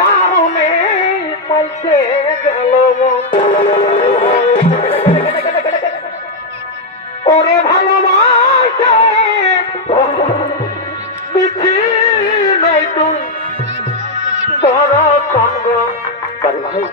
কারণে মাইতে গেল? ওরে ভালোবাসে। বিচ্ছি নাই তুই ধর সঙ্গ ভাই।